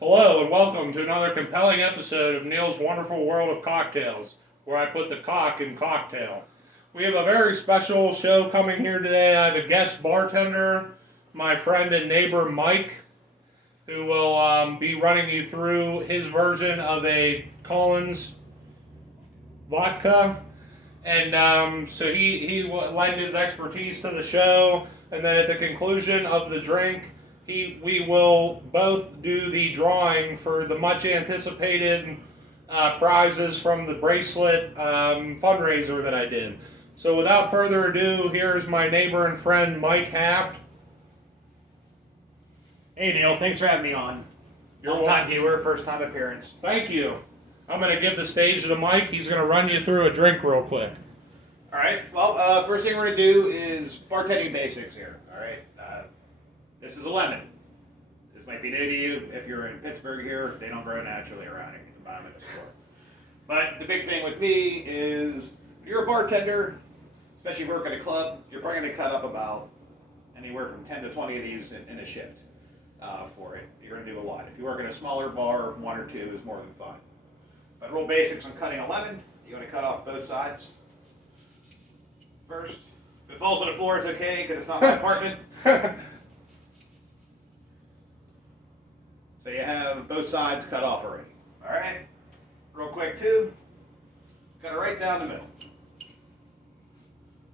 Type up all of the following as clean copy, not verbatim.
Hello and welcome to another compelling episode of Neil's Wonderful World of Cocktails, where I put the cock in cocktail. We have a very special show coming here today. I have a guest bartender, my friend and neighbor Mike, who will be running you through his version of a Collins vodka. And so he will lend his expertise to the show, and then at the conclusion of the drink, we will both do the drawing for the much anticipated prizes from the bracelet fundraiser that I did. So without further ado, here's my neighbor and friend Mike Haft. Hey Neil, thanks for having me on. You're Long-time viewer, first-time appearance. Thank you. I'm going to give the stage to Mike. He's going to run you through a drink real quick. All right. Well, first thing we're going to do is bartending basics here. All right. This is a lemon. This might be new to you if you're in Pittsburgh here. They don't grow naturally around here. You can buy them at the store. But the big thing with me is if you're a bartender, especially if you work at a club, you're probably going to cut up about anywhere from 10 to 20 of these in a shift for it. You're going to do a lot. If you work at a smaller bar, one or two is more than fine. But real basics on cutting a lemon, you want to cut off both sides first. If it falls on the floor, it's okay because it's not my apartment. So you have both sides cut off already. All right. Real quick too, cut it right down the middle. So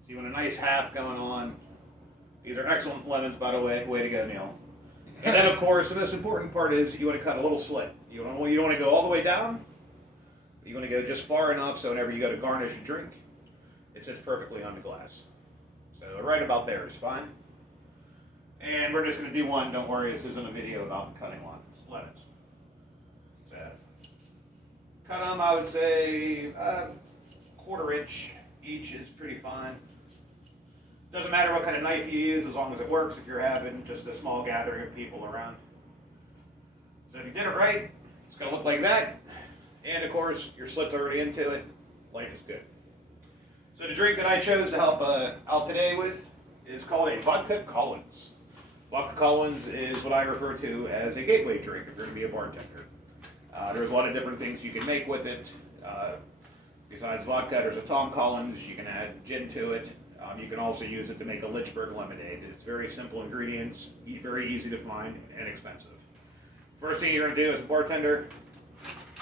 you want a nice half going on. These are excellent lemons, by the way. Way to go, Neil. And then, of course, the most important part is you want to cut a little slit. You don't want to go all the way down. You want to go just far enough so whenever you go to garnish a drink, it sits perfectly on the glass. So right about there is fine. And we're just going to do one. Don't worry, this isn't a video about cutting lemons. So cut them, I would say, quarter inch each is pretty fine. Doesn't matter what kind of knife you use as long as it works if you're having just a small gathering of people around. So if you did it right, it's going to look like that. And of course, your slit's already into it. Life is good. So the drink that I chose to help out today with is called a Vodka Collins. Vodka Collins is what I refer to as a gateway drink if you're going to be a bartender. There's a lot of different things you can make with it. Besides vodka, there's a Tom Collins. You can add gin to it. You can also use it to make a Lynchburg lemonade. It's very simple ingredients, very easy to find, and inexpensive. First thing you're going to do as a bartender,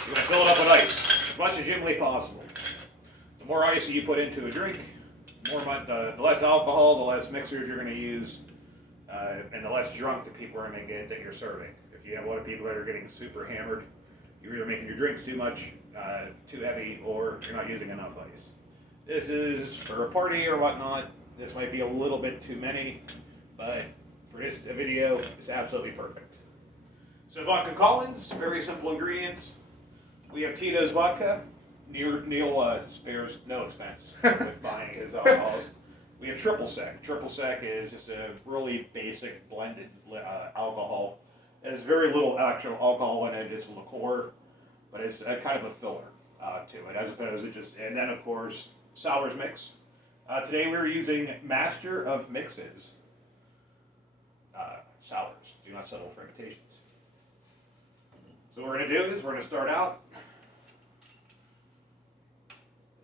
you're going to fill it up with ice, as much as humanly possible. The more ice that you put into a drink, the less alcohol, the less mixers you're going to use, and the less drunk the people are going to get that you're serving. If you have a lot of people that are getting super hammered, you're either making your drinks too much, too heavy, or you're not using enough ice. This is for a party or whatnot. This might be a little bit too many, but for this video, it's absolutely perfect. So Vodka Collins, very simple ingredients. We have Tito's vodka. Neil spares no expense with buying his alcohols. We have triple sec. Triple sec is just a really basic blended alcohol. It has very little actual alcohol in it. It's a liqueur, but it's a kind of a filler to it, as opposed to just. And then of course, sours mix. Today we're using Master of Mixes sours. Do not settle for imitations. So what we're going to do is we're going to start out,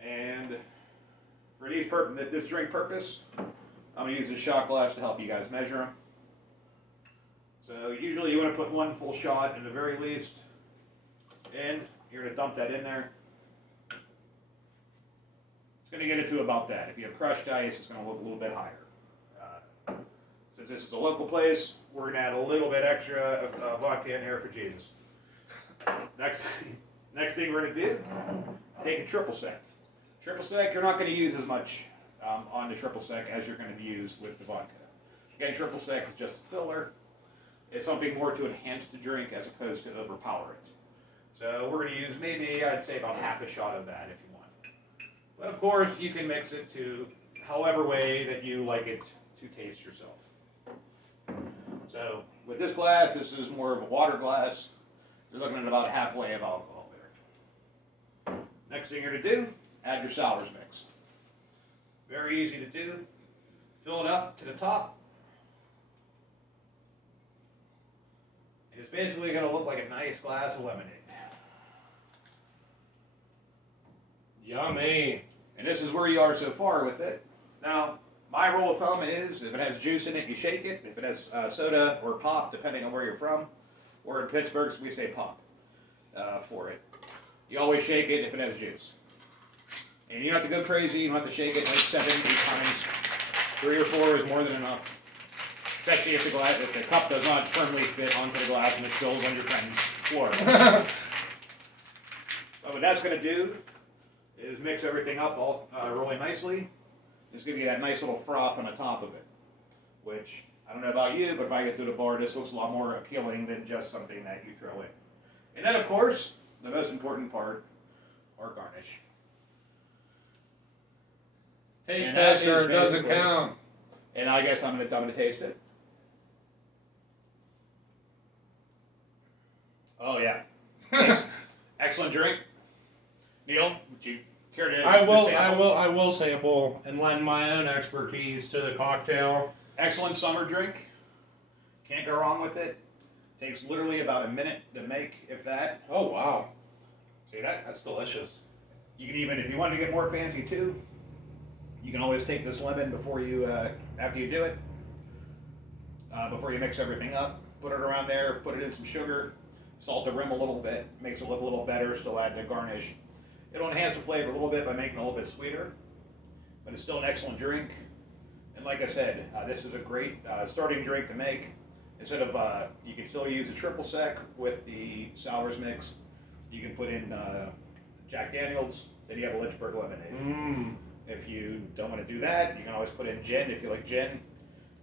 and for this drink purpose, I'm going to use a shot glass to help you guys measure them. So usually you want to put one full shot in the very least, and you're going to dump that in there. It's going to get it to about that. If you have crushed ice, it's going to look a little bit higher. Since this is a local place, we're going to add a little bit extra vodka in here for Jesus. Next thing we're going to do, take a triple sec. Triple sec, you're not going to use as much on the triple sec as you're going to use with the vodka. Again, triple sec is just a filler. It's something more to enhance the drink as opposed to overpower it. So we're going to use maybe, I'd say, about half a shot of that if you want. But of course, you can mix it to however way that you like it to taste yourself. So with this glass, this is more of a water glass. You're looking at about halfway of alcohol there. Next thing you're going to do, add your sours mix. Very easy to do. Fill it up to the top. It's basically going to look like a nice glass of lemonade. Yummy. And this is where you are so far with it. Now, my rule of thumb is if it has juice in it, you shake it. If it has soda or pop, depending on where you're from, or in Pittsburgh, we say pop for it. You always shake it if it has juice. And you don't have to go crazy. You don't have to shake it like 7, 8 times. 3 or 4 is more than enough. Especially if the cup does not firmly fit onto the glass and it spills on your friend's floor. But what that's going to do is mix everything up all really nicely. Just give you that nice little froth on the top of it. Which, I don't know about you, but if I get to the bar, this looks a lot more appealing than just something that you throw in. And then, of course, the most important part, our garnish. Taste And that tester is doesn't basically- count. And I guess I'm gonna taste it. Oh yeah, Thanks. Excellent drink. Neil, would you care to? I sample? will sample and lend my own expertise to the cocktail. Excellent summer drink. Can't go wrong with it. Takes literally about a minute to make, if that. Oh wow, See that? that's delicious. You can even, if you want to get more fancy too, you can always take this lemon before you, after you do it, before you mix everything up. Put it around there. Put it in some sugar. Salt the rim a little bit. Makes it look a little better. Still add the garnish. It'll enhance the flavor a little bit by making it a little bit sweeter. But it's still an excellent drink. And like I said, this is a great starting drink to make. Instead of, you can still use a triple sec with the sours mix. You can put in Jack Daniels. Then you have a Lynchburg lemonade. Mmm. If you don't want to do that, you can always put in gin if you like gin.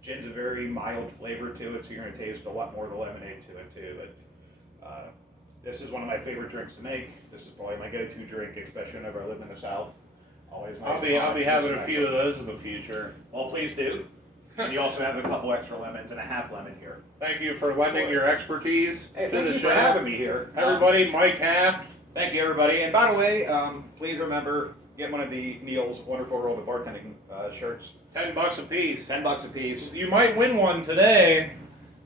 Gin's a very mild flavor to it, so you're going to taste a lot more of the lemonade to it too. But this is one of my favorite drinks to make. This is probably my go-to drink, especially whenever I live in the South. Always nice. I'll be having a few of those in the future. Well, please do. And you also have a couple extra lemons and a half lemon here. Thank you for lending your expertise Hey, to thank the you show. for having me here. Everybody, Mike Haft. Thank you, everybody. And by the way, please remember, get one of the Neil's Wonderful World of Bartending shirts. $10 a piece. $10 a piece. You might win one today.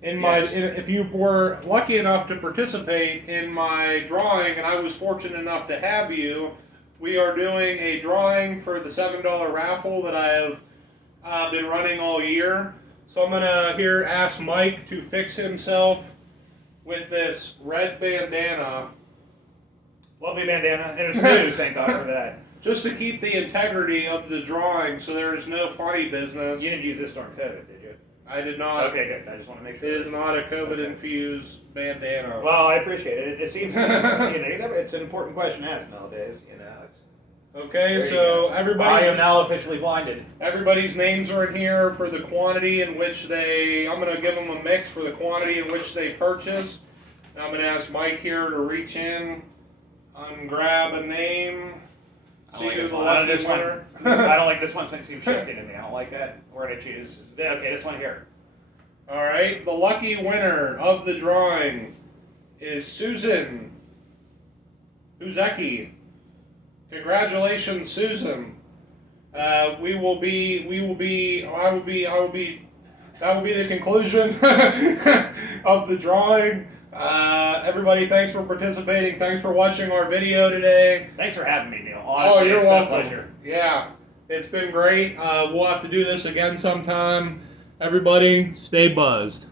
If you were lucky enough to participate in my drawing, and I was fortunate enough to have you, we are doing a drawing for the $7 raffle that I have been running all year. So I'm gonna here ask Mike to fix himself with this red bandana, Lovely bandana, and it's new, thank God for that. just to keep the integrity of the drawing, so there's no funny business. You didn't use this during COVID, did you? I did not. Okay, good. I just want to make sure. It is not a COVID-infused bandana. Well, I appreciate it. It seems, it's an important question to ask nowadays. Okay, There you so go. I am everybody's now officially blinded. names are in here for the quantity in which I'm going to give them a mix for the quantity in which they purchase. I'm going to ask Mike here to reach in and grab a name. See who's the lucky winner. I don't like this one since you've shifted to me. I don't like that. We're going to choose. Okay, this one here. All right, the lucky winner of the drawing is Susan Uzeki. Congratulations, Susan. That will be the conclusion of the drawing. Everybody, thanks for participating. Thanks for watching our video today. Thanks for having me, Neil. Honestly, You're it's been a welcome. pleasure. Yeah, it's been great. We'll have to do this again sometime. Everybody, stay buzzed.